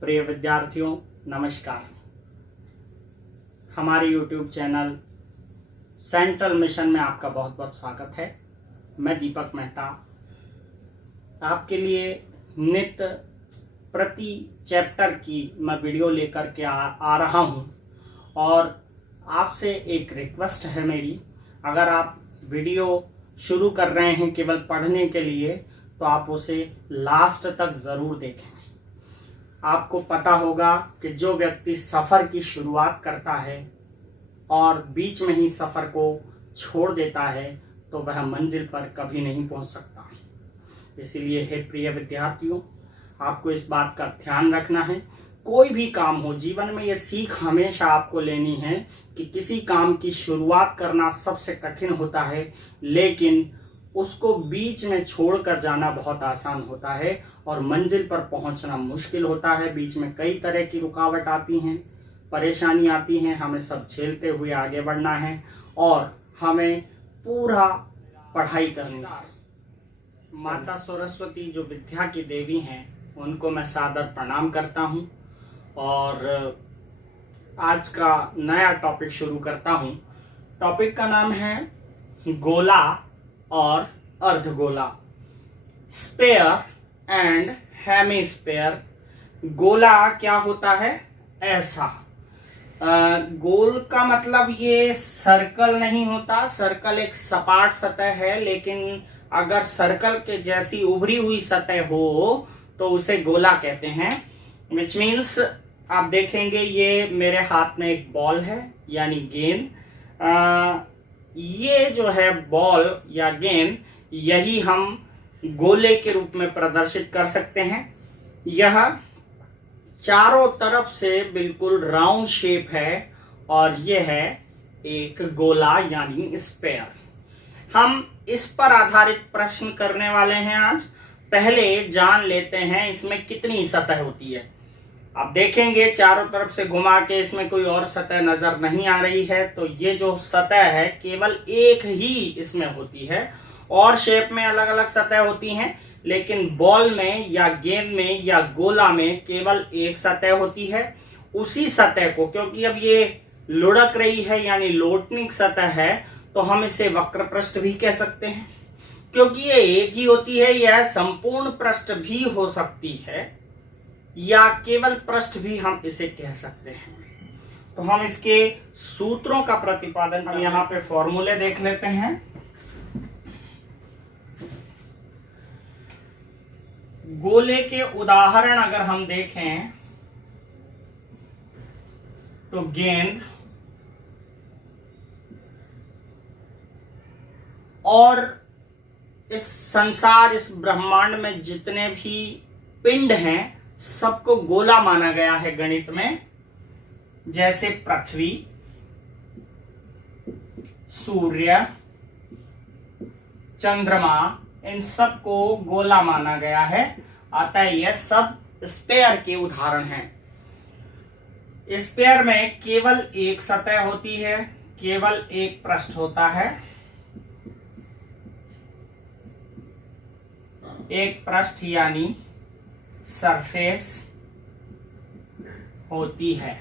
प्रिय विद्यार्थियों, नमस्कार। हमारे YouTube चैनल सेंट्रल मिशन में आपका बहुत बहुत स्वागत है। मैं दीपक मेहता आपके लिए नित्य प्रति चैप्टर की मैं वीडियो लेकर के आ रहा हूं और आपसे एक रिक्वेस्ट है मेरी, अगर आप वीडियो शुरू कर रहे हैं केवल पढ़ने के लिए तो आप उसे लास्ट तक ज़रूर देखें। आपको पता होगा कि जो व्यक्ति सफ़र की शुरुआत करता है और बीच में ही सफ़र को छोड़ देता है तो वह मंजिल पर कभी नहीं पहुंच सकता। इसीलिए हे प्रिय विद्यार्थियों, आपको इस बात का ध्यान रखना है। कोई भी काम हो जीवन में, ये सीख हमेशा आपको लेनी है कि किसी काम की शुरुआत करना सबसे कठिन होता है, लेकिन उसको बीच में छोड़कर जाना बहुत आसान होता है और मंजिल पर पहुंचना मुश्किल होता है। बीच में कई तरह की रुकावट आती हैं, परेशानी आती हैं, हमें सब झेलते हुए आगे बढ़ना है और हमें पूरा पढ़ाई करनी है। माता सरस्वती जो विद्या की देवी हैं, उनको मैं सादर प्रणाम करता हूं और आज का नया टॉपिक शुरू करता हूं। टॉपिक का नाम है गोला और अर्धगोला, स्फीयर एंड हेमिस्फीयर। गोला क्या होता है? ऐसा गोल का मतलब ये सर्कल नहीं होता। सर्कल एक सपाट सतह है, लेकिन अगर सर्कल के जैसी उभरी हुई सतह हो तो उसे गोला कहते हैं। विच मीन्स आप देखेंगे ये मेरे हाथ में एक बॉल है यानी गेंद। ये जो है बॉल या गेंद, यही हम गोले के रूप में प्रदर्शित कर सकते हैं। यह चारों तरफ से बिल्कुल राउंड शेप है और यह है एक गोला यानी स्फीयर। हम इस पर आधारित प्रश्न करने वाले हैं आज। पहले जान लेते हैं इसमें कितनी सतह होती है। आप देखेंगे चारों तरफ से घुमा के इसमें कोई और सतह नजर नहीं आ रही है, तो ये जो सतह है केवल एक ही इसमें होती है। और शेप में अलग अलग सतह होती हैं, लेकिन बॉल में या गेंद में या गोला में केवल एक सतह होती है। उसी सतह को, क्योंकि अब ये लुढ़क रही है यानी लोटनिक सतह है, तो हम इसे वक्र पृष्ठ भी कह सकते हैं। क्योंकि ये एक ही होती है, यह संपूर्ण पृष्ठ भी हो सकती है या केवल पृष्ठ भी हम इसे कह सकते हैं। तो हम इसके सूत्रों का प्रतिपादन, हम यहाँ पे फॉर्मूले देख लेते हैं। गोले के उदाहरण अगर हम देखें तो गेंद और इस संसार, इस ब्रह्मांड में जितने भी पिंड हैं सबको गोला माना गया है गणित में। जैसे पृथ्वी, सूर्य, चंद्रमा, इन सबको गोला माना गया है। अतः यह सब स्फीयर के उदाहरण हैं। स्फीयर में केवल एक सतह होती है, केवल एक पृष्ठ होता है। एक पृष्ठ यानी सरफेस होती है।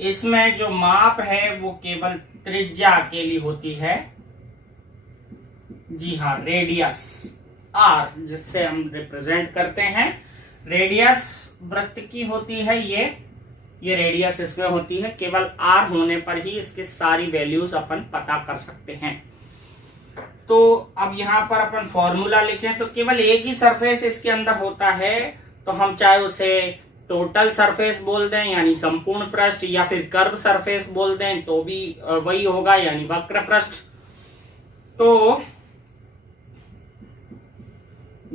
इसमें जो माप है वो केवल त्रिज्या अकेली होती है। जी हाँ, रेडियस आर जिससे हम रिप्रेजेंट करते हैं। रेडियस वृत्त की होती है, ये रेडियस इसमें होती है। केवल आर होने पर ही इसकी सारी वैल्यूज अपन पता कर सकते हैं। तो अब यहाँ पर अपन फॉर्मूला लिखें तो केवल एक ही सरफेस इसके अंदर होता है, तो हम चाहे उसे टोटल सरफेस बोल दें यानी संपूर्ण पृष्ठ, या फिर कर्व सरफेस बोल दें तो भी वही होगा यानी वक्र पृष्ठ। तो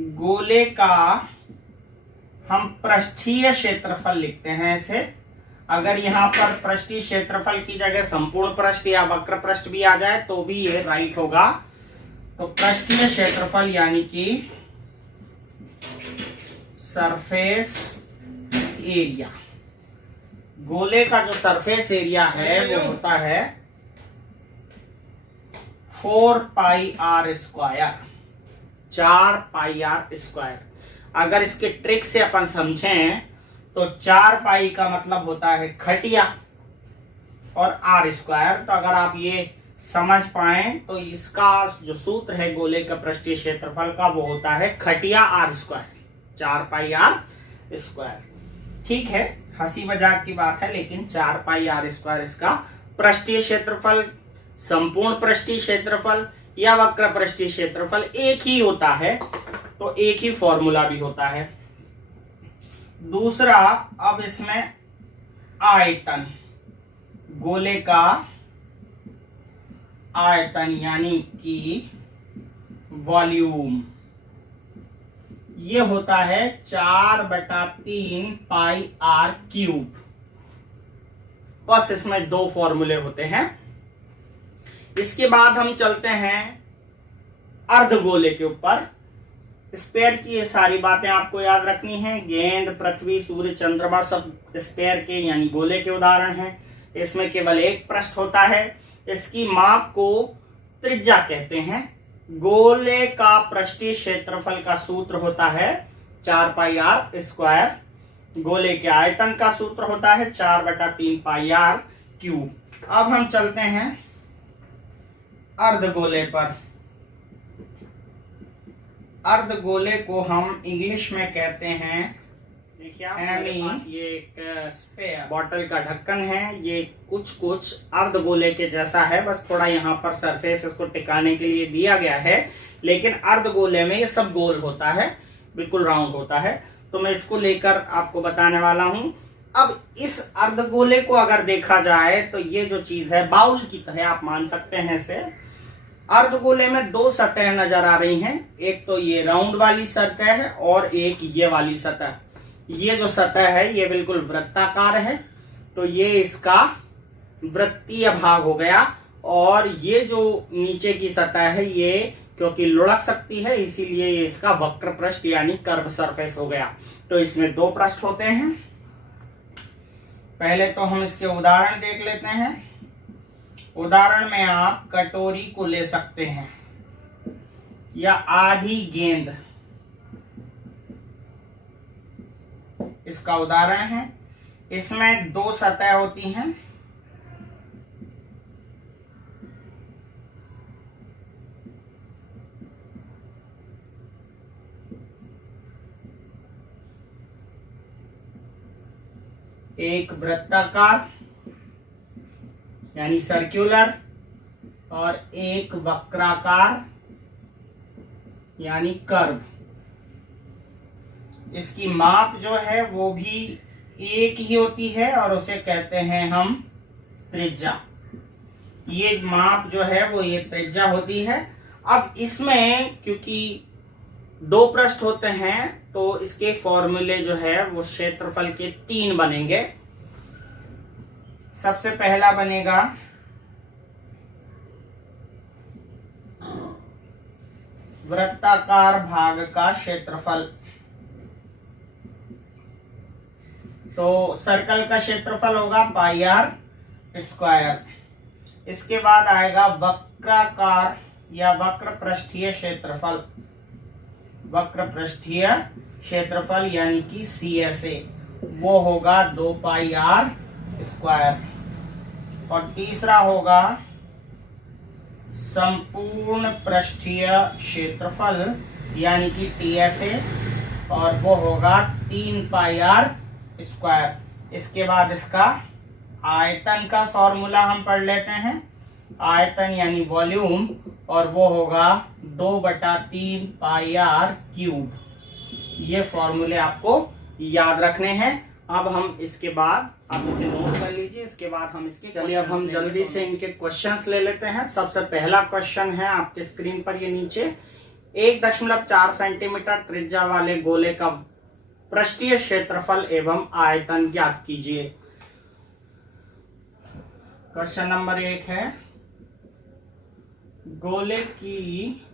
गोले का हम पृष्ठीय क्षेत्रफल लिखते हैं इसे। अगर यहाँ पर पृष्ठीय क्षेत्रफल की जगह संपूर्ण पृष्ठ या वक्र पृष्ठ भी आ जाए तो भी ये राइट होगा। तो पृष्ठीय क्षेत्रफल यानी कि सरफेस एरिया, गोले का जो सरफेस एरिया है वो होता है 4 pi are square, 4 pi are square. अगर इसके ट्रिक से अपन समझें तो 4 पाई का मतलब होता है खटिया और आर स्क्वायर। तो अगर आप ये समझ पाए तो इसका जो सूत्र है गोले का पृष्ठीय क्षेत्रफल का वो होता है खटिया R square, 4 pi are square. ठीक है, हंसी मजाक की बात है, लेकिन 4 पाई आर स्क्वायर इसका पृष्ठीय क्षेत्रफल, संपूर्ण पृष्ठीय क्षेत्रफल या वक्र पृष्ठीय क्षेत्रफल एक ही होता है, तो एक ही फॉर्मूला भी होता है। दूसरा, अब इसमें आयतन, गोले का आयतन यानी कि वॉल्यूम, ये होता है 4/3 पाई आर क्यूब। बस इसमें 2 फॉर्मूले होते हैं। इसके बाद हम चलते हैं अर्धगोले के ऊपर। स्पेयर की ये सारी बातें आपको याद रखनी है। गेंद, पृथ्वी, सूर्य, चंद्रमा सब स्पेयर के यानी गोले के उदाहरण हैं। इसमें केवल एक पृष्ठ होता है। इसकी माप को त्रिज्या कहते हैं। गोले का पृष्ठीय क्षेत्रफल का सूत्र होता है 4 पाई आर स्क्वायर। गोले के आयतन का सूत्र होता है 4/3 पाई आर क्यूब। अब हम चलते हैं अर्धगोले पर। अर्धगोले को हम इंग्लिश में कहते हैं, देखिए ये एक स्पेयर बॉटल का ढक्कन है। ये कुछ अर्धगोले के जैसा है, बस थोड़ा यहाँ पर सरफेस इसको टिकाने के लिए दिया गया है, लेकिन अर्धगोले में ये सब गोल होता है, बिल्कुल राउंड होता है। तो मैं इसको लेकर आपको बताने वाला हूं। अब इस अर्धगोले को अगर देखा जाए तो ये जो चीज है बाउल की तरह आप मान सकते हैं इसे। अर्धगोले में 2 सतह नजर आ रही हैं, एक तो ये राउंड वाली सतह है और एक ये वाली सतह। ये जो सतह है ये बिल्कुल वृत्ताकार है, तो ये इसका वृत्तीय भाग हो गया। और ये जो नीचे की सतह है ये क्योंकि लुढ़क सकती है, इसीलिए ये इसका वक्र पृष्ठ यानी कर्व सरफेस हो गया। तो इसमें 2 पृष्ठ होते हैं। पहले तो हम इसके उदाहरण देख लेते हैं। उदाहरण में आप कटोरी को ले सकते हैं या आधी गेंद, इसका उदाहरण है। इसमें 2 सतह होती हैं। एक वृत्ताकार यानी सर्कुलर और एक वक्राकार यानी कर्व। इसकी माप जो है वो भी एक ही होती है और उसे कहते हैं हम त्रिज्या। ये माप जो है वो ये त्रिज्या होती है। अब इसमें क्योंकि 2 पृष्ठ होते हैं तो इसके फॉर्मूले जो है वो क्षेत्रफल के 3 बनेंगे। सबसे पहला बनेगा वृत्ताकार भाग का क्षेत्रफल। तो सर्कल का क्षेत्रफल होगा पाई आर स्क्वायर। इसके बाद आएगा वक्राकार या वक्र पृष्ठीय क्षेत्रफल। वक्र पृष्ठीय क्षेत्रफल यानी कि CSA, वो होगा 2 पाई आर स्क्वायर। और तीसरा होगा संपूर्ण पृष्ठीय क्षेत्रफल यानी कि TSA, और वो होगा 3 पाई आर स्क्वायर। इसके बाद इसका आयतन का फॉर्मूला हम पढ़ लेते हैं। आयतन यानी वॉल्यूम, और वो होगा 2/3 पाई आर क्यूब। ये फॉर्मूले आपको याद रखने हैं। अब हम इसके बाद आप इसे नोट कर लीजिए। इसके बाद हम इसके चलिए अब हम जल्दी से इनके क्वेश्चंस ले लेते हैं। सबसे पहला क्वेश्चन है आपके स्क्रीन पर ये नीचे, 1.4 सेंटीमीटर त्रिज्या वाले गोले का पृष्ठीय क्षेत्रफल एवं आयतन ज्ञात कीजिए। क्वेश्चन नंबर 1 है, गोले की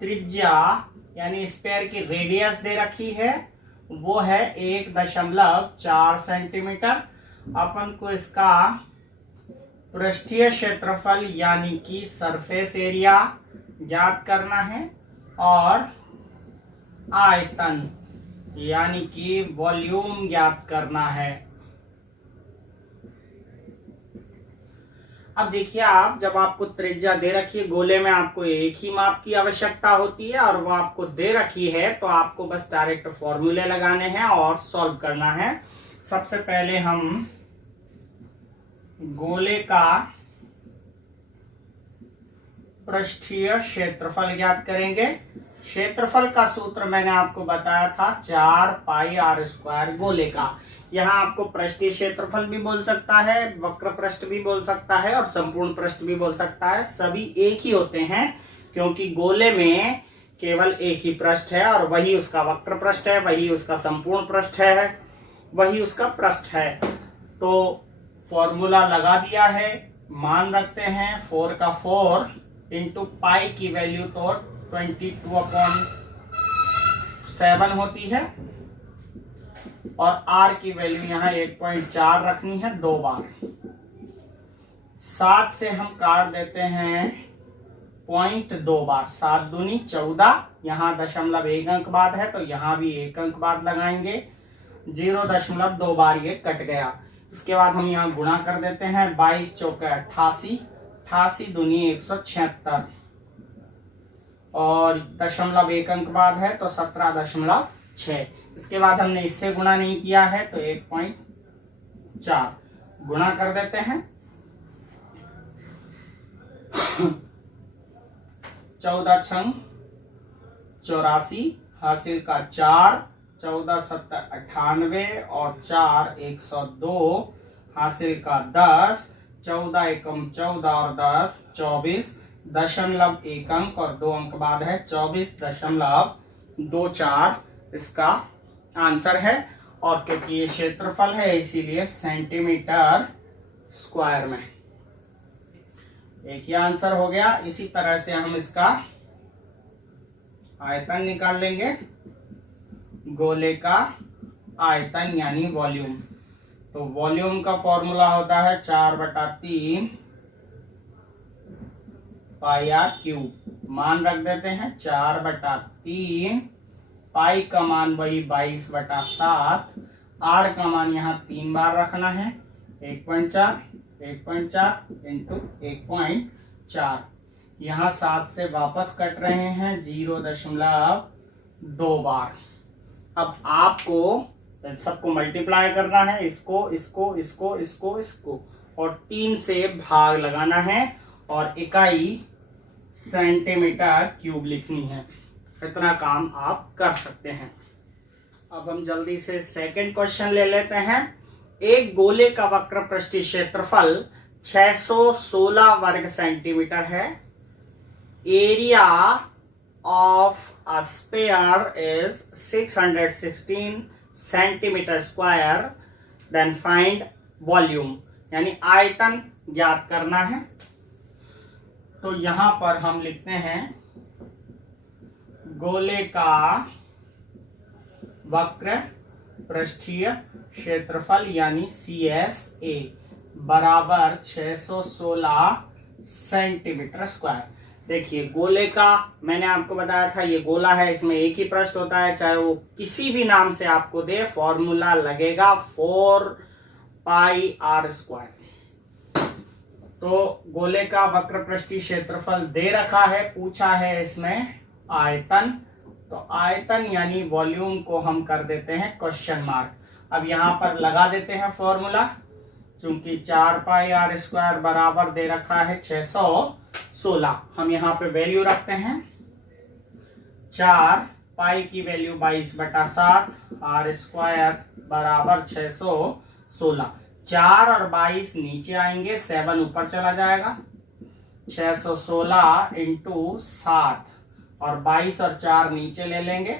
त्रिज्या यानी स्फीयर की रेडियस दे रखी है, वो है 1.4 सेंटीमीटर। अपन को इसका पृष्ठीय क्षेत्रफल यानी कि सरफेस एरिया ज्ञात करना है, और आयतन यानी कि वॉल्यूम ज्ञात करना है। अब देखिए, आप जब आपको त्रिज्या दे रखी है गोले में, आपको एक ही माप की आवश्यकता होती है और वो आपको दे रखी है, तो आपको बस डायरेक्ट फॉर्मूले लगाने हैं और सॉल्व करना है। सबसे पहले हम गोले का पृष्ठीय क्षेत्रफल ज्ञात करेंगे। क्षेत्रफल का सूत्र मैंने आपको बताया था 4 पाई आर स्क्वायर गोले का। यहाँ आपको पृष्ठीय क्षेत्रफल भी बोल सकता है, वक्र पृष्ठ भी बोल सकता है और संपूर्ण पृष्ठ भी बोल सकता है। सभी एक ही होते हैं क्योंकि गोले में केवल एक ही पृष्ठ है और वही उसका वक्र पृष्ठ है, वही उसका संपूर्ण पृष्ठ है, वही उसका पृष्ठ है। तो फॉर्मूला लगा दिया है, मान रखते हैं 4 का 4 इंटू पाई की वैल्यू तो 22/7 होती है और r की वैल्यू यहाँ 1.4 रखनी है 2 बार। 7 से हम काट देते हैं 0.2 बार, 7 दूनी 14, यहाँ 0.1 अंक बाद है तो यहाँ भी 1 अंक बाद लगाएंगे, 0.2 बार ये कट गया। इसके बाद हम यहाँ गुणा कर देते हैं, 22 चौके 88, 88 दूनी 176 और 0.1 अंक बाद है तो 17.6। इसके बाद हमने इससे गुणा नहीं किया है तो 1.4 गुणा कर देते हैं। 14 छंग 84 हासिल का 4, 14 7 98 और 4 102 हासिल का 10, 14 एकम 14 और 10 24, 0.1 अंक और 2 अंक बाद है 24.24 इसका आंसर है। और क्योंकि ये क्षेत्रफल है इसीलिए सेंटीमीटर स्क्वायर में एक ही आंसर हो गया। इसी तरह से हम इसका आयतन निकाल लेंगे, गोले का आयतन यानी वॉल्यूम। तो वॉल्यूम का फॉर्मूला होता है 4/3 पाई आर क्यूब। मान रख देते हैं 4/3, पाई का मान वही 22/7, आर का मान यहाँ 3 बार रखना है 1.4 इंटू 1.4। यहाँ 7 से वापस कट रहे हैं 0.2 बार। अब आपको सबको मल्टीप्लाई करना है, इसको इसको इसको इसको इसको और 3 से भाग लगाना है और इकाई सेंटीमीटर क्यूब लिखनी है। इतना काम आप कर सकते हैं। अब हम जल्दी से सेकंड क्वेश्चन ले लेते हैं। एक गोले का वक्र पृष्ठीय क्षेत्रफल 616 वर्ग सेंटीमीटर है। Area of a sphere is 616 centimetre square. Then find volume यानी आयतन ज्ञात करना है। तो यहां पर हम लिखते हैं गोले का वक्र पृष्ठीय क्षेत्रफल यानी CSA बराबर 616 सेंटीमीटर स्क्वायर। देखिए गोले का मैंने आपको बताया था, ये गोला है, इसमें एक ही पृष्ठ होता है, चाहे वो किसी भी नाम से आपको दे, फॉर्मूला लगेगा 4 पाई आर स्क्वायर। तो गोले का वक्र पृष्ठीय क्षेत्रफल दे रखा है, पूछा है इसमें आयतन, तो आयतन यानी वॉल्यूम को हम कर देते हैं क्वेश्चन मार्क। अब यहाँ पर लगा देते हैं फॉर्मूला, चूंकि 4 पाई आर स्क्वायर बराबर दे रखा है 616। हम यहाँ पे वैल्यू रखते हैं, 4 पाई की वैल्यू 22/7, आर स्क्वायर बराबर 616। 4 और 22 नीचे आएंगे, 7 ऊपर चला जाएगा, 616 इंटू 7 और 22 और 4 नीचे ले लेंगे।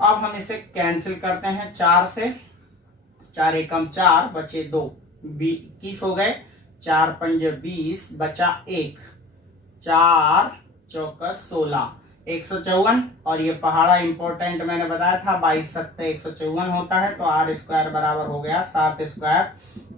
अब हम इसे कैंसिल करते हैं 4 से, 4 एकम 4 बचे 2, 21 हो गए, 4 पंजे 20 बचा 1, 4 चौका 16, 154। और ये पहाड़ा इंपॉर्टेंट मैंने बताया था, 22 सत्ते 154 होता है, तो आर स्क्वायर बराबर हो गया 7 स्क्वायर।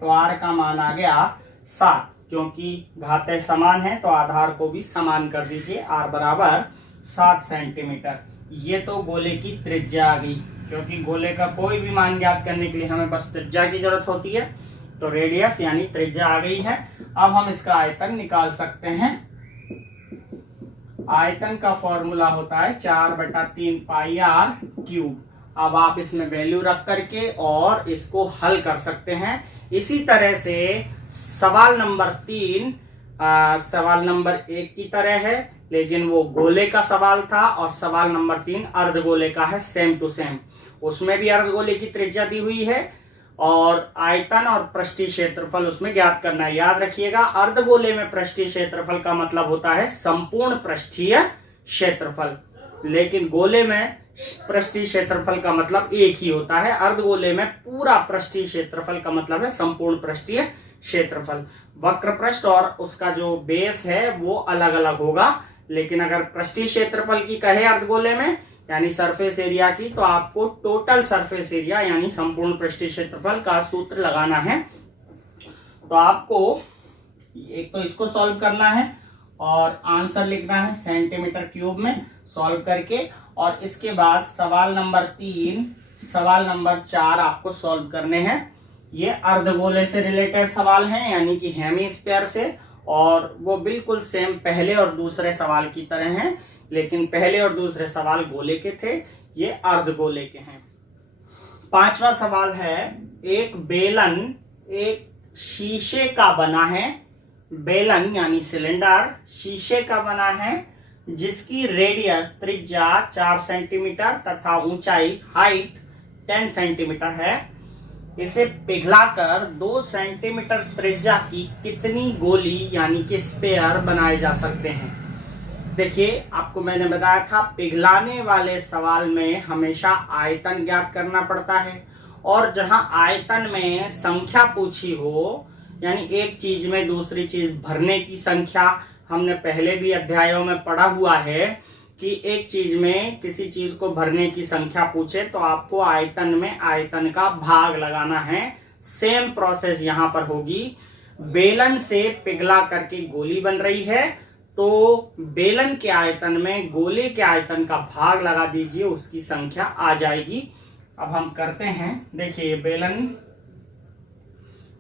तो आर का मान आ गया 7, क्योंकि घातें समान है तो आधार को भी समान कर दीजिए, आर बराबर 7 सेंटीमीटर। ये तो गोले की त्रिज्या आ गई, क्योंकि गोले का कोई भी मान ज्ञात करने के लिए हमें बस त्रिज्या की जरूरत होती है। तो रेडियस यानी त्रिज्या आ गई है। अब हम इसका आयतन निकाल सकते हैं। आयतन का फॉर्मूला होता है 4/3 पाई आर क्यूब। अब आप इसमें वैल्यू रख करके और इसको हल कर सकते हैं। इसी तरह से सवाल नंबर 3 सवाल नंबर 1 की तरह है, लेकिन वो गोले का सवाल था, और सवाल नंबर 3 अर्धगोले का है, सेम टू सेम। उसमें भी अर्धगोले की त्रिज्या दी हुई है और आयतन और पृष्ठीय क्षेत्रफल उसमें ज्ञात करना है। याद रखिएगा, अर्धगोले में पृष्ठीय क्षेत्रफल का मतलब होता है संपूर्ण पृष्ठीय क्षेत्रफल, लेकिन गोले में पृष्ठीय क्षेत्रफल का मतलब एक ही होता है। अर्धगोले में पूरा पृष्ठीय क्षेत्रफल का मतलब है संपूर्ण पृष्ठीय क्षेत्रफल। वक्र पृष्ठ और उसका जो बेस है वो अलग अलग होगा, लेकिन अगर पृष्ठीय क्षेत्रफल की कहे अर्धगोले में यानी सरफेस एरिया की, तो आपको टोटल सरफेस एरिया यानी संपूर्ण पृष्ठीय क्षेत्रफल का सूत्र लगाना है। तो आपको एक तो इसको सॉल्व करना है और आंसर लिखना है सेंटीमीटर क्यूब में सॉल्व करके, और इसके बाद सवाल नंबर 3 सवाल नंबर 4 आपको सॉल्व करने हैं। ये अर्धगोले से रिलेटेड सवाल हैं, यानी कि हेमीस्फीयर से, और वो बिल्कुल सेम पहले और दूसरे सवाल की तरह हैं, लेकिन पहले और दूसरे सवाल गोले के थे, ये अर्धगोले के हैं। 5वां सवाल है, एक बेलन एक शीशे का बना है। बेलन यानी सिलेंडर शीशे का बना है, जिसकी रेडियस त्रिज्या 4 सेंटीमीटर तथा ऊंचाई हाइट 10 सेंटीमीटर है। इसे पिघलाकर 2 सेंटीमीटर त्रिज्या की कितनी गोली यानी कि स्पेयर बनाए जा सकते हैं। देखिए, आपको मैंने बताया था पिघलाने वाले सवाल में हमेशा आयतन ज्ञात करना पड़ता है, और जहां आयतन में संख्या पूछी हो, यानी एक चीज में दूसरी चीज भरने की संख्या, हमने पहले भी अध्यायों में पढ़ा हुआ है कि एक चीज में किसी चीज को भरने की संख्या पूछे तो आपको आयतन में आयतन का भाग लगाना है। सेम प्रोसेस यहां पर होगी। बेलन से पिघला करके गोली बन रही है, तो बेलन के आयतन में गोले के आयतन का भाग लगा दीजिए, उसकी संख्या आ जाएगी। अब हम करते हैं। देखिए, बेलन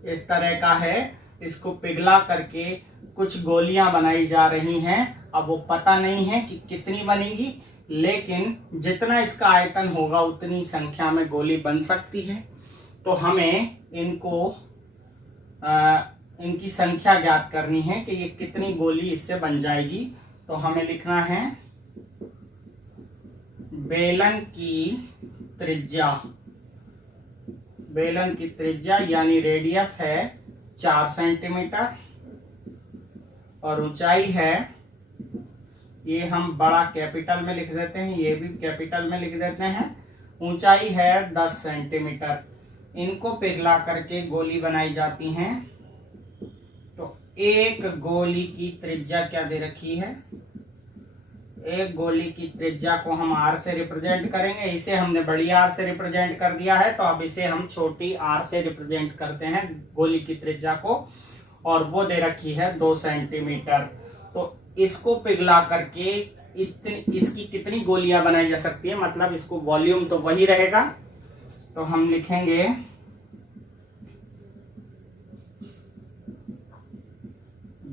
इस तरह का है, इसको पिघला करके कुछ गोलियां बनाई जा रही हैं। अब वो पता नहीं है कि कितनी बनेगी, लेकिन जितना इसका आयतन होगा उतनी संख्या में गोली बन सकती है। तो हमें इनकी संख्या ज्ञात करनी है कि ये कितनी गोली इससे बन जाएगी। तो हमें लिखना है बेलन की त्रिज्या। बेलन की त्रिज्या यानी रेडियस है 4 सेंटीमीटर और ऊंचाई है, ये हम बड़ा कैपिटल में लिख देते हैं, ये भी कैपिटल में लिख देते हैं, ऊंचाई है 10 सेंटीमीटर। इनको पिघला करके गोली बनाई जाती हैं। तो एक गोली की त्रिज्या क्या दे रखी है, एक गोली की त्रिज्या को हम आर से रिप्रेजेंट करेंगे। इसे हमने बड़ी आर से रिप्रेजेंट कर दिया है, तो अब इसे हम छोटी आर से रिप्रेजेंट करते हैं गोली की त्रिज्या को, और वो दे रखी है 2 सेंटीमीटर। तो इसको पिघला करके इसकी कितनी गोलियां बनाई जा सकती है, मतलब इसको वॉल्यूम तो वही रहेगा। तो हम लिखेंगे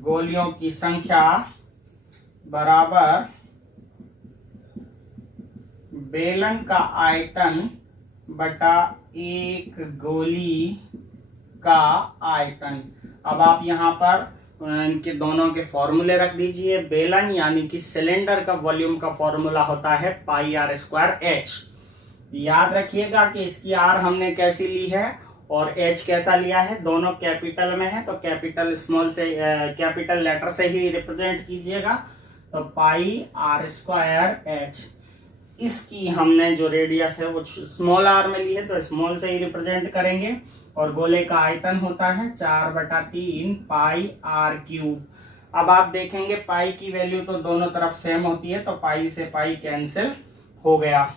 गोलियों की संख्या बराबर बेलन का आयतन बटा एक गोली का आयतन। अब आप यहाँ पर इनके दोनों के फॉर्मूले रख दीजिए। बेलन यानी कि सिलेंडर का वॉल्यूम का फॉर्मूला होता है πr²h। याद रखिएगा कि इसकी आर हमने कैसी ली है और एच कैसा लिया है, दोनों कैपिटल में है, तो कैपिटल स्मॉल से कैपिटल लेटर से ही रिप्रेजेंट कीजिएगा। तो πr²h। इसकी हमने जो रेडियस है वो स्मॉल आर में ली है, तो स्मॉल से ही रिप्रेजेंट करेंगे। और गोले का आयतन होता है 4/3 पाई आर क्यूब। अब आप देखेंगे पाई की वैल्यू तो दोनों तरफ सेम होती है, तो पाई से पाई कैंसिल हो गया।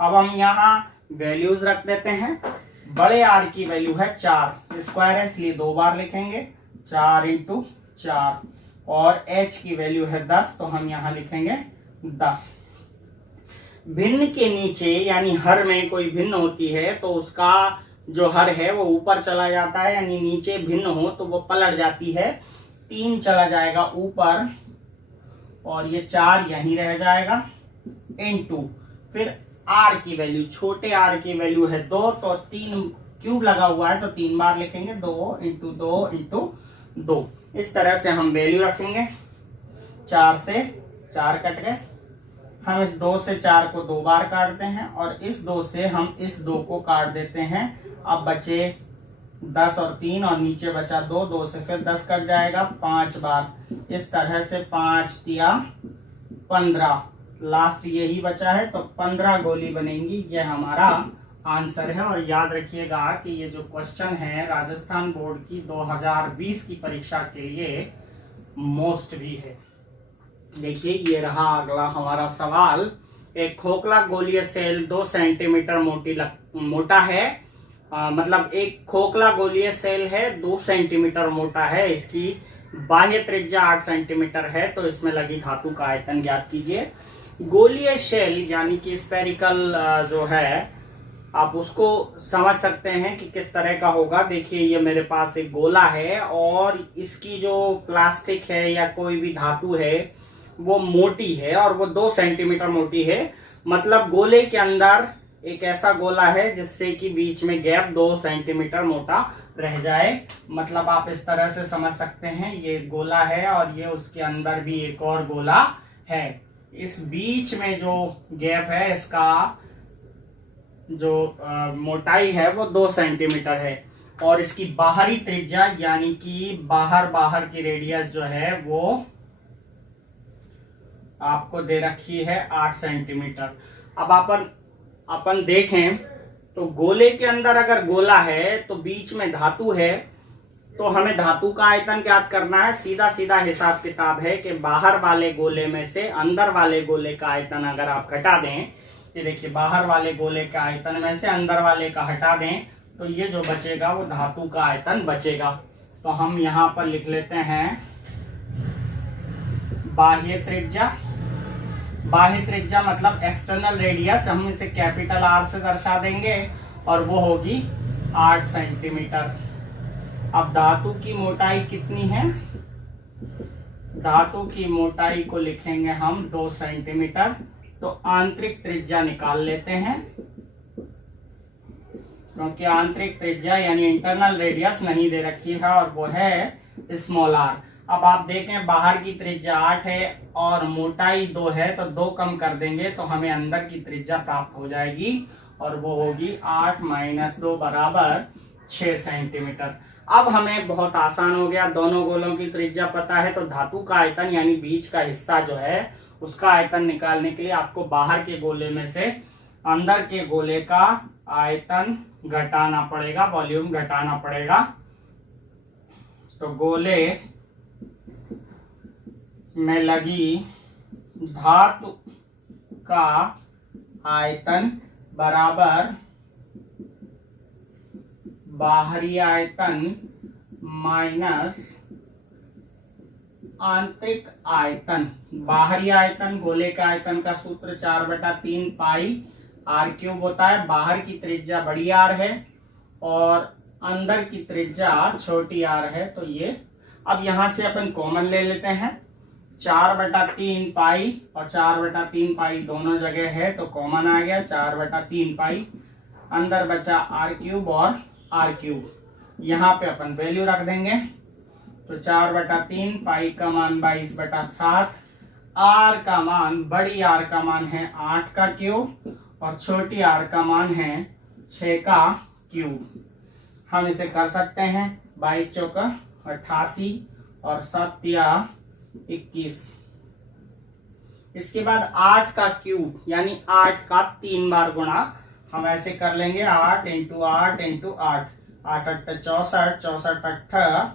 अब हम यहाँ वैल्यूज रख देते हैं। बड़े आर की वैल्यू है 4, स्क्वायर है इसलिए 2 बार लिखेंगे, 4 × 4, और एच की वैल्यू है 10, तो हम यहाँ लिखेंगे 10। भिन्न के नीचे यानी हर में कोई भिन्न होती है तो उसका जो हर है वो ऊपर चला जाता है, यानी नीचे भिन्न हो तो वो पलट जाती है। 3 चला जाएगा ऊपर और ये 4 यहीं रह जाएगा इनटू फिर r की वैल्यू, छोटे r की वैल्यू है 2 तो 3 क्यूब लगा हुआ है तो 3 बार लिखेंगे 2 इंटू 2 इंटू 2। इस तरह से हम वैल्यू रखेंगे। 4 से 4 कट गए, हम इस 2 से 4 को 2 बार काटते हैं और इस 2 से हम इस 2 को काट देते हैं। अब बचे 10 और 3 और नीचे बचा 2, 2 से फिर 10 कट जाएगा 5 बार। इस तरह से 5 तिया 15, लास्ट यही बचा है तो 15 गोली बनेंगी। ये हमारा आंसर है। और याद रखिएगा कि ये जो क्वेश्चन है राजस्थान बोर्ड की 2020 की परीक्षा के लिए मोस्ट भी है। देखिए ये रहा अगला हमारा सवाल। एक खोखला गोलीय सेल 2 सेंटीमीटर मोटा है, मतलब एक खोखला गोलीय सेल है 2 सेंटीमीटर मोटा है, इसकी बाह्य त्रिज्या 8 सेंटीमीटर है, तो इसमें लगी धातु का आयतन ज्ञात कीजिए। गोलीय शेल यानी कि स्फेरिकल जो है आप उसको समझ सकते हैं कि किस तरह का होगा। देखिए ये मेरे पास एक गोला है और इसकी जो प्लास्टिक है या कोई भी धातु है वो मोटी है और वो 2 सेंटीमीटर मोटी है, मतलब गोले के अंदर एक ऐसा गोला है जिससे कि बीच में गैप 2 सेंटीमीटर मोटा रह जाए। मतलब आप इस तरह से समझ सकते हैं ये गोला है और ये उसके अंदर भी एक और गोला है। इस बीच में जो गैप है इसका जो मोटाई है वो 2 सेंटीमीटर है और इसकी बाहरी त्रिज्या यानी कि बाहर की रेडियस जो है वो आपको दे रखी है 8 सेंटीमीटर। अब अपन देखें तो गोले के अंदर अगर गोला है तो बीच में धातु है तो हमें धातु का आयतन ज्ञात करना है। सीधा सीधा हिसाब किताब है कि बाहर वाले गोले में से अंदर वाले गोले का आयतन अगर आप घटा दें, ये देखिए बाहर वाले गोले का आयतन में से अंदर वाले का हटा दें तो ये जो बचेगा वो धातु का आयतन बचेगा। तो हम यहाँ पर लिख लेते हैं बाह्य त्रिज्या। बाह्य त्रिज्या मतलब एक्सटर्नल रेडियस, हम इसे कैपिटल R से दर्शा देंगे और वो होगी 8 सेंटीमीटर। अब धातु की मोटाई कितनी है? धातु की मोटाई को लिखेंगे हम 2 सेंटीमीटर। तो आंतरिक त्रिज्या निकाल लेते हैं क्योंकि आंतरिक त्रिज्या यानी इंटरनल रेडियस नहीं दे रखी है और वो है स्मॉल r। अब आप देखें बाहर की त्रिज्या 8 है और मोटाई 2 है तो 2 कम कर देंगे तो हमें अंदर की त्रिज्या प्राप्त हो जाएगी और वो होगी 8 - 2 बराबर 6 सेंटीमीटर। अब हमें बहुत आसान हो गया, दोनों गोलों की त्रिज्या पता है तो धातु का आयतन यानी बीच का हिस्सा जो है उसका आयतन निकालने के लिए आपको बाहर के गोले में से अंदर के गोले का आयतन घटाना पड़ेगा, वॉल्यूम घटाना पड़ेगा। तो गोले में लगी धातु का आयतन बराबर बाहरी आयतन माइनस आंतरिक आयतन। बाहरी आयतन गोले का आयतन का सूत्र 4/3 पाई r³ होता है। बाहर की त्रिज्या बड़ी R है और अंदर की त्रिज्या छोटी r है। तो ये अब यहां से अपन कॉमन ले लेते हैं। 4/3 पाई और 4/3 पाई दोनों जगह है तो कॉमन आ गया 4/3 पाई। अंदर बचा r³ और r³। यहाँ पे अपन वैल्यू रख देंगे तो 4/3 पाई का मान 22/7, r का मान बड़ी r का मान है 8 का क्यूब और छोटी r का मान है 6 का क्यूब। हम इसे कर सकते हैं 22 चौका 88 और 7 या 21। इसके बाद 8 का क्यूब यानी 8 का 3 बार गुणा हम ऐसे कर लेंगे 8 × 8 × 8, 8 × 8 64, 64 × 8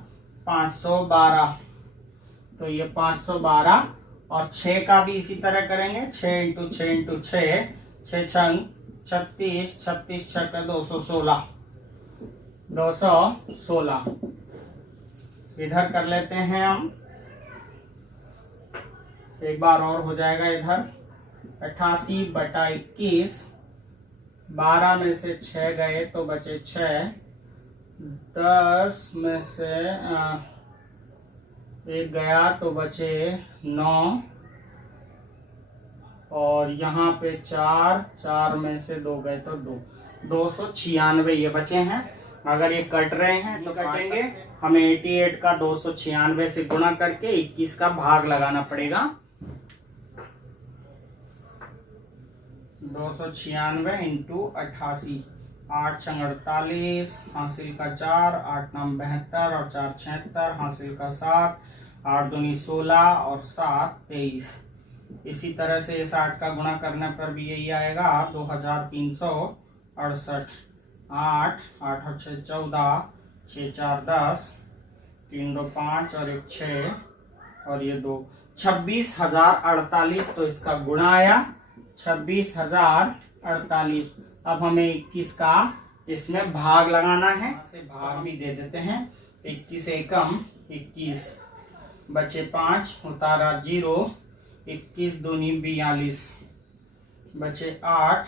512। तो ये 512 और 6 का भी इसी तरह करेंगे 6 × 6 × 6, 6 छंग 36, 36 छक 216, 216। इधर कर लेते हैं हम, एक बार और हो जाएगा इधर 88/21, 12 में से 6 गए तो बचे 6, 10 में से 1 गया तो बचे 9, और यहाँ पे 4 में से 2 गए तो 296 ये बचे हैं। अगर ये कट रहे हैं तो कटेंगे, हमें 88 का 296 से गुणा करके 21 का भाग लगाना पड़ेगा। 296 इंटू 88, 8 छंग 48, हासिल का 4, 8 9 72 और 4 76, हासिल का 7, 8 दूनी 16 और 7 23। इसी तरह से इस 8 का गुणा करने पर भी यही आएगा 2368। 8 8 और 6 14, 6 4 10, 3 2 5 और 1 6 और ये 2, 26,048। तो इसका गुणा आया 26,048। अब हमें 21 का इसमें भाग लगाना है, भाग भी दे देते हैं। 21 एकम 21, बचे 5, उतारा 0, 21 दूनी 42, बचे 8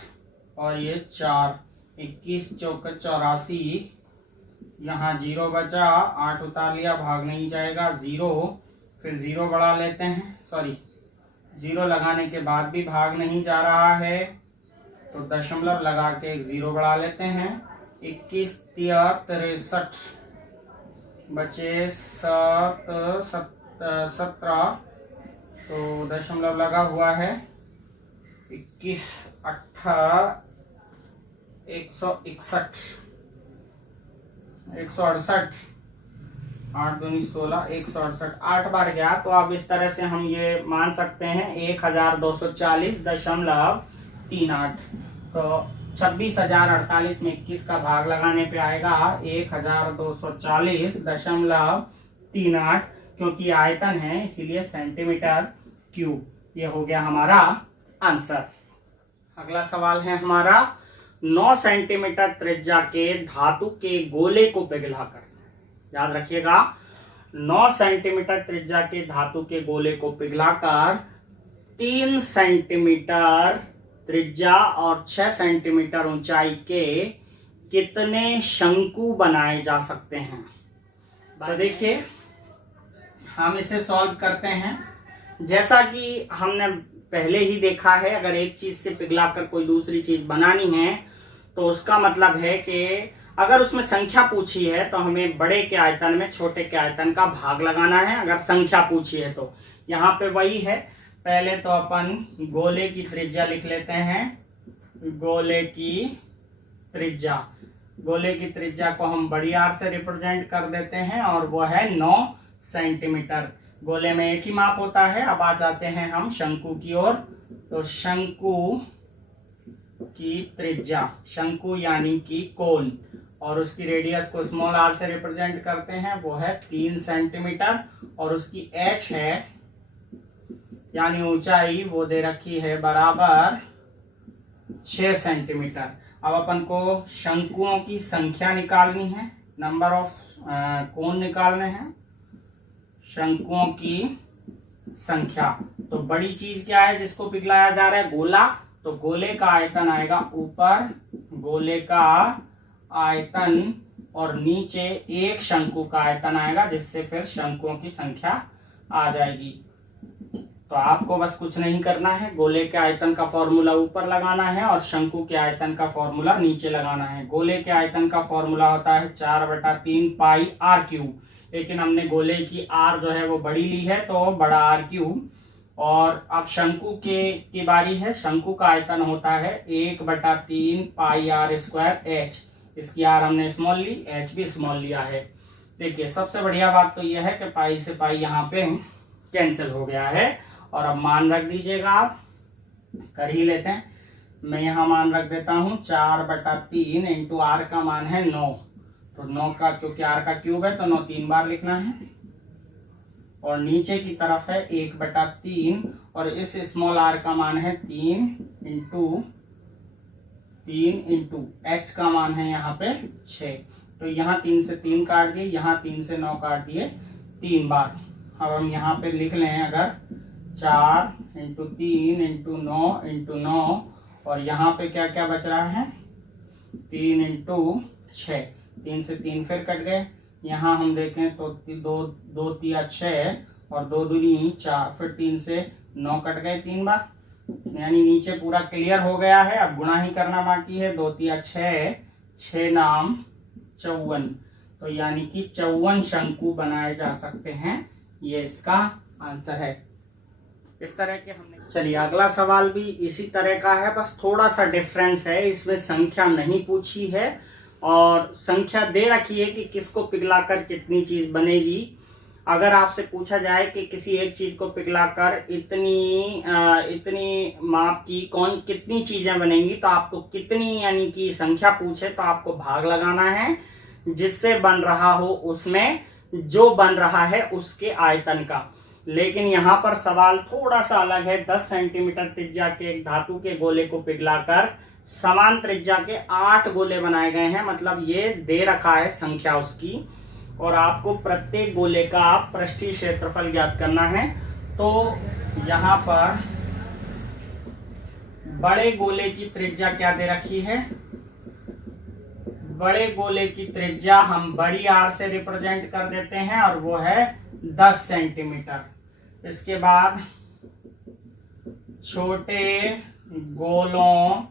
और ये 4, 21 चौक 84, यहाँ 0 बचा, 8 उतार लिया, भाग नहीं जाएगा, 0, फिर 0 बढ़ा लेते हैं, सॉरी 0 लगाने के बाद भी भाग नहीं जा रहा है तो दशमलव लगा के 0 बढ़ा लेते हैं। 21 63, बचे 17, तो दशमलव लगा हुआ है। 21 8 161, 168, 8 दूनी 16, 168, 8 बार गया। तो अब इस तरह से हम ये मान सकते हैं 1240.38। तो 26,048 में 21 का भाग लगाने पे आएगा 1240.38, क्योंकि आयतन है इसीलिए सेंटीमीटर क्यूब। ये हो गया हमारा आंसर। अगला सवाल है हमारा, 9 सेंटीमीटर त्रिज्या के धातु के गोले को पिघलाकर, याद रखिएगा 9 सेंटीमीटर त्रिज्या के धातु के गोले को पिघलाकर 3 सेंटीमीटर त्रिज्या और 6 सेंटीमीटर ऊंचाई के कितने शंकु बनाए जा सकते हैं। तो देखिए हम इसे सॉल्व करते हैं। जैसा कि हमने पहले ही देखा है, अगर एक चीज से पिघलाकर कोई दूसरी चीज बनानी है तो उसका मतलब है कि अगर उसमें संख्या पूछी है तो हमें बड़े के आयतन में छोटे के आयतन का भाग लगाना है, अगर संख्या पूछी है तो। यहाँ पे वही है। पहले तो अपन गोले की त्रिज्या लिख लेते हैं। गोले की त्रिज्या को हम बड़ी आर से रिप्रेजेंट कर देते हैं और वो है 9 सेंटीमीटर। गोले में एक ही माप होता है। अब आ जाते हैं हम शंकु की ओर। तो शंकु की त्रिज्या, शंकु यानी कि कोन, और उसकी रेडियस को स्मॉल आर से रिप्रेजेंट करते हैं, वो है 3 सेंटीमीटर। और उसकी एच है यानी ऊंचाई, वो दे रखी है बराबर 6 सेंटीमीटर। अब अपन को शंकुओं की संख्या निकालनी है, नंबर ऑफ कोन निकालने हैं, शंकुओं की संख्या। तो बड़ी चीज क्या है जिसको पिघलाया जा रहा है? गोला। तो गोले का आयतन आएगा ऊपर, गोले का आयतन, और नीचे एक शंकु का आयतन आएगा, जिससे फिर शंकुओं की संख्या आ जाएगी। तो आपको बस कुछ नहीं करना है, गोले के आयतन का फॉर्मूला ऊपर लगाना है और शंकु के आयतन का फॉर्मूला नीचे लगाना है। गोले के आयतन का फॉर्मूला होता है 4/3 पाई आर क्यूब, लेकिन हमने गोले की आर जो है वो बड़ी ली है तो बड़ा आर क्यूब। और अब शंकु की बारी है। शंकु का आयतन होता है 1/3 पाई आर स्क्वायर एच। इसकी आर हमने स्मॉल ली, एच भी स्मॉल लिया है। देखिए सबसे बढ़िया बात तो यह है कि पाई से पाई यहाँ पे कैंसिल हो गया है। और अब मान रख दीजिएगा, आप कर ही लेते हैं। मैं यहाँ मान रख देता हूँ 4/3 इंटू आर का मान है 9। तो 9 का, क्योंकि आर का क्यूब है तो 9 3 बार लिखना है। और नीचे की तरफ है 1/3 और इस स्मॉल आर का मान है 3 इंटू एच का मान है यहाँ पे 6। तो यहाँ 3 से 3 काट दिए, यहाँ 3 से 9 काट दिए 3 बार। अब हम यहाँ पे लिख लें अगर 4 इंटू 3 इंटू 9 इंटू 9, और यहाँ पे क्या क्या बच रहा है 3 इंटू 6, 3 से 3 फिर कट गए। यहाँ हम देखें तो 2 3 6 और 2 दूनी 4, फिर 3 से 9 कट गए 3 बार, यानी नीचे पूरा क्लियर हो गया है। अब गुणा ही करना बाकी है, 2 3 6, 6 नाम 54, तो यानी कि 54 शंकु बनाए जा सकते हैं, ये इसका आंसर है। इस तरह के हमने, चलिए अगला सवाल भी इसी तरह का है, बस थोड़ा सा डिफरेंस है, इसमें संख्या नहीं पूछी है और संख्या दे रखी है कि किसको पिघलाकर कितनी चीज बनेगी। अगर आपसे पूछा जाए कि किसी एक चीज को पिघलाकर इतनी माप की कितनी चीजें बनेंगी, तो आपको कितनी यानी कि संख्या पूछे तो आपको भाग लगाना है, जिससे बन रहा हो उसमें जो बन रहा है उसके आयतन का। लेकिन यहाँ पर सवाल थोड़ा सा अलग है। 10 सेंटीमीटर त्रिज्या के एक धातु के गोले को पिघलाकर समान त्रिज्या के 8 गोले बनाए गए हैं, मतलब ये दे रखा है संख्या उसकी, और आपको प्रत्येक गोले का पृष्ठीय क्षेत्रफल ज्ञात करना है। तो यहाँ पर बड़े गोले की त्रिज्या क्या दे रखी है, बड़े गोले की त्रिज्या हम बड़ी आर से रिप्रेजेंट कर देते हैं और वो है 10 सेंटीमीटर। इसके बाद छोटे गोलों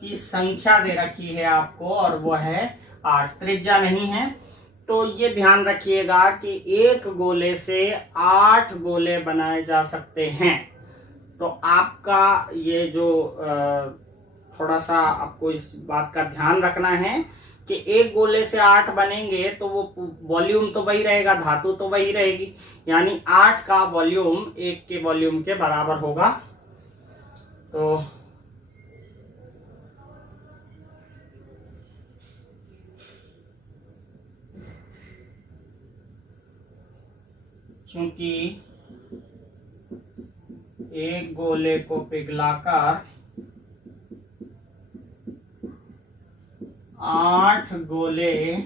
की संख्या दे रखी है आपको और वो है 8, त्रिज्या नहीं है। तो ये ध्यान रखिएगा कि एक गोले से 8 गोले बनाए जा सकते हैं। तो आपका ये जो थोड़ा सा आपको इस बात का ध्यान रखना है कि एक गोले से 8 बनेंगे तो वो वॉल्यूम तो वही रहेगा, धातु तो वही रहेगी, यानी 8 का वॉल्यूम 1 के वॉल्यूम के बराबर होगा। तो क्योंकि एक गोले को पिघलाकर 8 गोले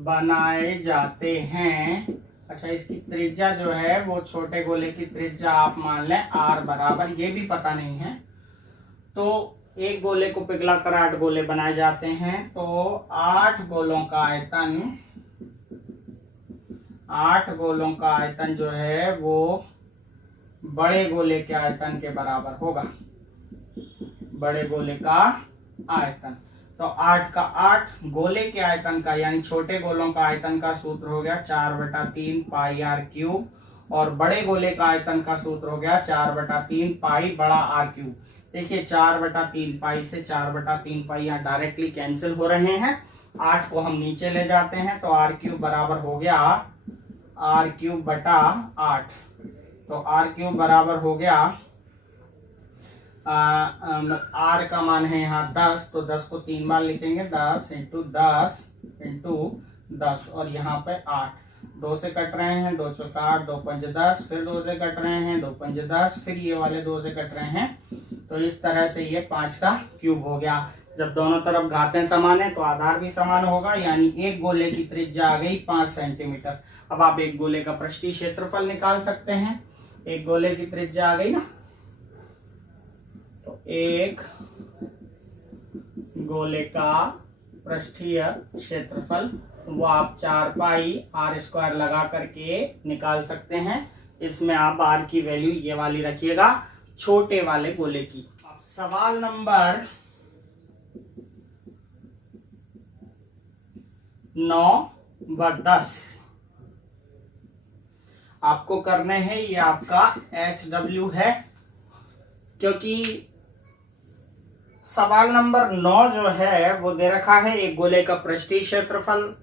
बनाए जाते हैं। अच्छा, इसकी त्रिज्या जो है वो छोटे गोले की त्रिज्या आप मान लें r बराबर, ये भी पता नहीं है। तो एक गोले को पिघलाकर 8 गोले बनाए जाते हैं, तो 8 गोलों का आयतन, 8 गोलों का आयतन जो है वो बड़े गोले के आयतन के बराबर होगा, बड़े गोले का आयतन। तो 8 का 8 गोले के आयतन का यानी छोटे गोलों का आयतन का सूत्र हो गया 4/3 पाई आर क्यूब, और बड़े गोले का आयतन का सूत्र हो गया 4/3 पाई बड़ा आर क्यूब। देखिए 4/3 पाई से 4/3 पाई यहाँ डायरेक्टली कैंसिल हो रहे हैं, 8 को हम नीचे ले जाते हैं तो आर क्यूब बराबर हो गया आर क्यूब बटा 8। तो आर क्यूब बराबर हो गया आर का मान है यहाँ 10, तो 10 को 3 बार लिखेंगे, 10 इंटू 10 इंटू 10, और यहाँ पे 8, 2 से कट रहे हैं, 2 चौका 8, 2 पंज 10, फिर 2 से कट रहे हैं, 2 पंज 10, फिर ये वाले 2 से कट रहे हैं। तो इस तरह से ये 5 का क्यूब हो गया। जब दोनों तरफ घातें समान है तो आधार भी समान होगा, यानी एक गोले की त्रिज्या आ गई 5 सेंटीमीटर। अब आप एक गोले का पृष्ठीय क्षेत्रफल निकाल सकते हैं। एक गोले की त्रिज्या आ गई ना, तो एक गोले का पृष्ठीय क्षेत्रफल वो आप 4 पाई आर स्क्वायर लगा करके निकाल सकते हैं। इसमें आप आर की वैल्यू ये वाली रखिएगा, छोटे वाले गोले की। अब सवाल नंबर 9 व 10 आपको करने हैं। ये आपका HW है, क्योंकि सवाल नंबर 9 जो है वो दे रखा है, एक गोले का पृष्ठीय क्षेत्रफल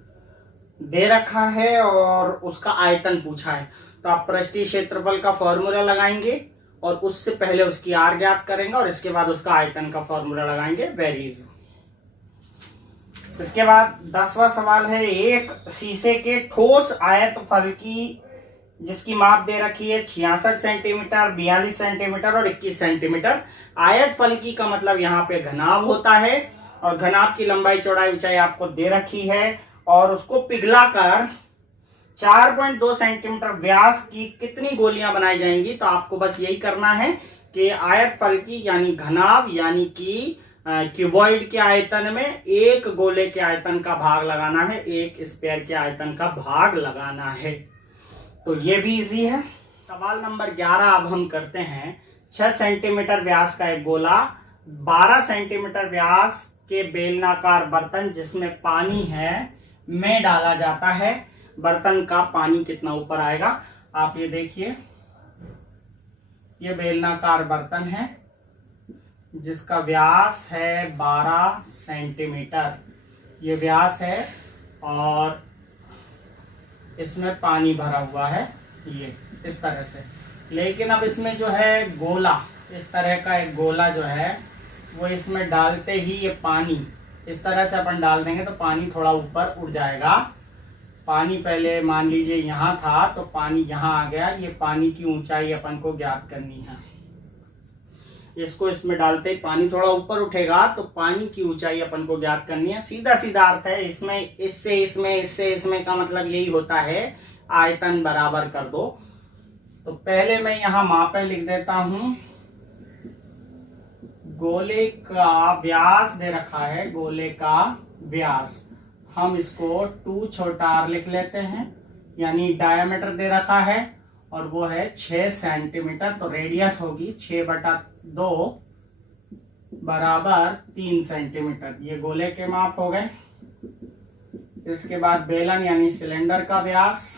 दे रखा है और उसका आयतन पूछा है। तो आप पृष्ठीय क्षेत्रफल का फॉर्मूला लगाएंगे और उससे पहले उसकी आर ज्ञात करेंगे और इसके बाद उसका आयतन का फॉर्मूला लगाएंगे, वेरी इजी। इसके बाद 10वां सवाल है, एक शीशे के ठोस आयत फल की जिसकी माप दे रखी है 66 सेंटीमीटर, 42 सेंटीमीटर और 21 सेंटीमीटर। आयत फलकी का मतलब यहाँ पे घनाभ होता है, और घनाभ की लंबाई चौड़ाई ऊंचाई आपको दे रखी है, और उसको पिघलाकर 4.2 सेंटीमीटर व्यास की कितनी गोलियां बनाई जाएंगी? तो आपको बस यही करना है कि आयत फल की यानी घनाभ यानी कि क्यूबॉइड के आयतन में एक गोले के आयतन का भाग लगाना है, एक स्फीयर के आयतन का भाग लगाना है। तो ये भी इजी है। सवाल नंबर 11 अब हम करते हैं। 6 सेंटीमीटर व्यास का एक गोला 12 सेंटीमीटर व्यास के बेलनाकार बर्तन जिसमें पानी है में डाला जाता है। बर्तन का पानी कितना ऊपर आएगा? आप ये देखिए, ये बेलनाकार बर्तन है जिसका व्यास है 12 सेंटीमीटर, ये व्यास है और इसमें पानी भरा हुआ है ये इस तरह से। लेकिन अब इसमें जो है गोला, इस तरह का एक गोला जो है वो इसमें डालते ही ये पानी इस तरह से अपन डाल देंगे तो पानी थोड़ा ऊपर उड़ जाएगा। पानी पहले मान लीजिए यहाँ था तो पानी यहाँ आ गया। ये पानी की ऊंचाई अपन को ज्ञात करनी है। इसको इसमें डालते ही पानी थोड़ा ऊपर उठेगा तो पानी की ऊंचाई अपन को ज्ञात करनी है। सीधा सीधा अर्थ है इसमें, इससे इसमें, इससे इसमें का मतलब यही होता है आयतन बराबर कर दो। तो पहले मैं यहाँ मापे लिख देता हूं। गोले का व्यास दे रखा है, गोले का व्यास हम इसको 2 छोटा r लिख लेते हैं, यानी डायमीटर दे रखा है और वो है 6 सेंटीमीटर। तो रेडियस होगी 6/2 बराबर 3 सेंटीमीटर। ये गोले के माप हो गए। इसके बाद बेलन यानी सिलेंडर का व्यास,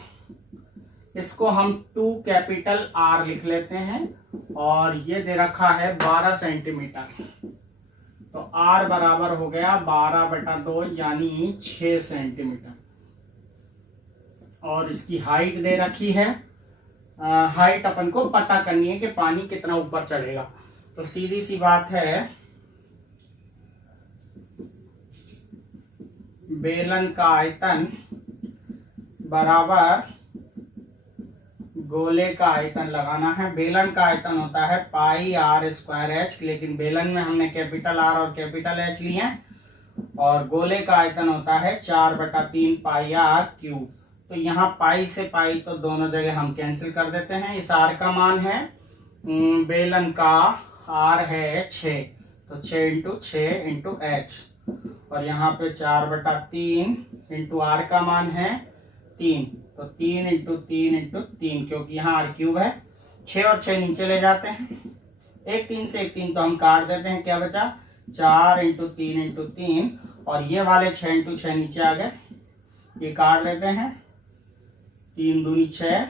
इसको हम 2 कैपिटल R लिख लेते हैं और ये दे रखा है 12 सेंटीमीटर। तो R बराबर हो गया 12/2 यानी 6 सेंटीमीटर। और इसकी हाइट दे रखी है। हाइट अपन को पता करनी है कि पानी कितना ऊपर चढ़ेगा। तो सीधी सी बात है, बेलन का आयतन बराबर गोले का आयतन लगाना है। बेलन का आयतन होता है πr²h, लेकिन बेलन में हमने कैपिटल R और कैपिटल H लिए हैं। और गोले का आयतन होता है 4/3 πr³। तो यहाँ पाई से पाई तो दोनों जगह हम कैंसिल कर देते हैं। इस R का मान है, बेलन का R है 6, तो 6 × 6 × h। और यहाँ पे 4/3 × R का मान है 3, तो 3 × 3 × 3, क्योंकि यहाँ r³ है। 6 और 6 नीचे ले जाते हैं, एक 3 से एक 3 तो हम काट देते हैं। क्या बचा? 4 × 3 × 3, और ये वाले 6 × 6 नीचे आ गए, ये काट लेते हैं। 3 दूनी 6,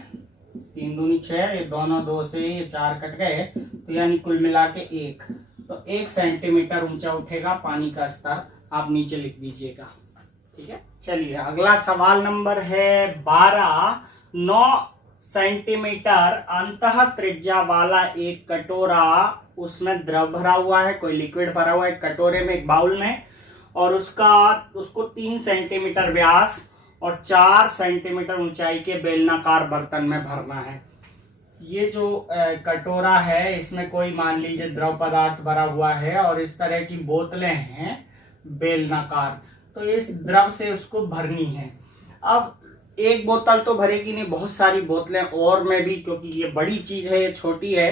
3 दूनी 6, ये दोनों 2 से ये 4 कट गए, तो यानी कुल मिला के 1। तो 1 सेंटीमीटर ऊंचा उठेगा पानी का स्तर। आप नीचे लिख दीजिएगा, ठीक है। चलिए अगला सवाल नंबर है 12। 9 सेंटीमीटर अंतः त्रिज्या वाला एक कटोरा, उसमें द्रव भरा हुआ है, कोई लिक्विड भरा हुआ है एक कटोरे में, एक बाउल में, और उसको 3 सेंटीमीटर व्यास और 4 सेंटीमीटर ऊंचाई के बेलनाकार बर्तन में भरना है। ये जो कटोरा है इसमें कोई मान लीजिए द्रव पदार्थ भरा हुआ है और इस तरह की बोतलें हैं बेलनाकार, तो इस द्रव से उसको भरनी है। अब एक बोतल तो भरेगी नहीं, बहुत सारी बोतलें और में भी, क्योंकि ये बड़ी चीज है, ये छोटी है,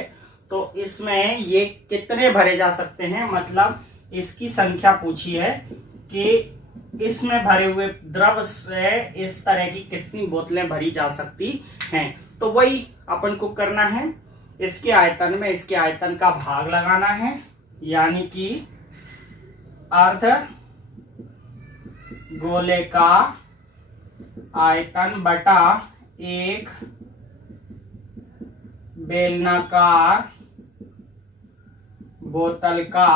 तो इसमें ये कितने भरे जा सकते हैं, मतलब इसकी संख्या पूछी है कि इसमें भरे हुए द्रव से इस तरह की कितनी बोतलें भरी जा सकती हैं। तो वही अपन को करना है, इसके आयतन में इसके आयतन का भाग लगाना है, यानी कि अर्ध गोले का आयतन बटा एक बेलनाकार बोतल का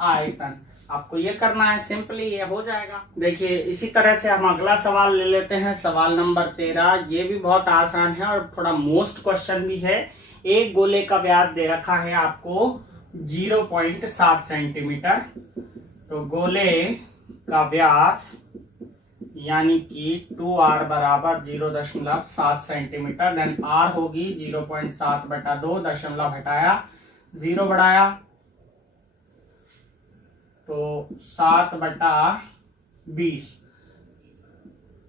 आयतन। आपको ये करना है, सिंपली ये हो जाएगा। देखिए इसी तरह से हम अगला सवाल ले लेते हैं, सवाल नंबर 13। ये भी बहुत आसान है और थोड़ा मोस्ट क्वेश्चन भी है। एक गोले का व्यास दे रखा है आपको 0.7 सेंटीमीटर। तो गोले का व्यास यानी कि 2r बराबर 0.7 सेंटीमीटर, देन r होगी 0.7/2, दशमलव हटाया 0 बढ़ाया तो 7/20।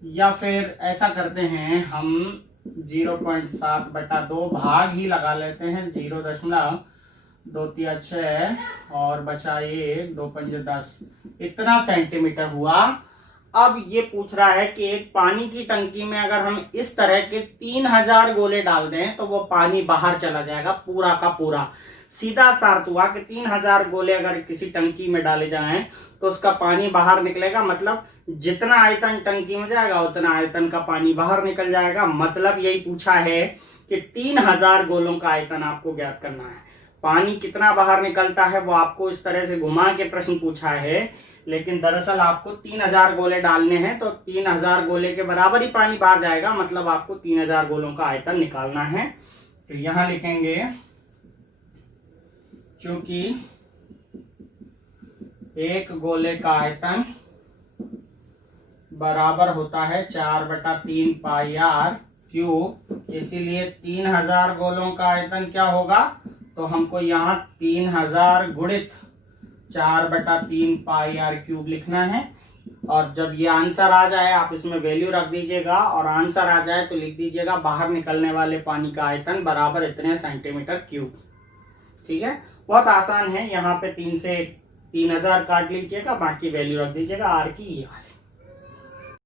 या फिर ऐसा करते हैं हम 0.7/2 भाग ही लगा लेते हैं, 0.236 और बचा 1, 2 पंजे 10, इतना सेंटीमीटर हुआ। अब ये पूछ रहा है कि एक पानी की टंकी में अगर हम इस तरह के 3000 गोले डाल दें तो वो पानी बाहर चला जाएगा पूरा का पूरा। सीधा सा अर्थ हुआ कि 3000 गोले अगर किसी टंकी में डाले जाएं तो उसका पानी बाहर निकलेगा, मतलब जितना आयतन टंकी में जाएगा उतना आयतन का पानी बाहर निकल जाएगा। मतलब यही पूछा है कि 3000 गोलों का आयतन आपको ज्ञात करना है। पानी कितना बाहर निकलता है वो आपको इस तरह से घुमा के प्रश्न पूछा है, लेकिन दरअसल आपको 3000 गोले डालने हैं तो 3000 गोले के बराबर ही पानी बाहर जाएगा, मतलब आपको 3000 गोलों का आयतन निकालना है। तो यहां लिखेंगे क्योंकि एक गोले का आयतन बराबर होता है 4/3 पाई आर क्यूब, इसीलिए 3000 गोलों का आयतन क्या होगा, तो हमको यहाँ 3000 गुणित 4/3 पाई आर क्यूब लिखना है। और जब ये आंसर आ जाए आप इसमें वैल्यू रख दीजिएगा और आंसर आ जाए तो लिख दीजिएगा बाहर निकलने वाले पानी का आयतन बराबर इतने सेंटीमीटर क्यूब। ठीक है, बहुत आसान है। यहाँ पे 3 से 3000 काट लीजिएगा, बाकी वैल्यू रख दीजिएगा आर की ये वाली।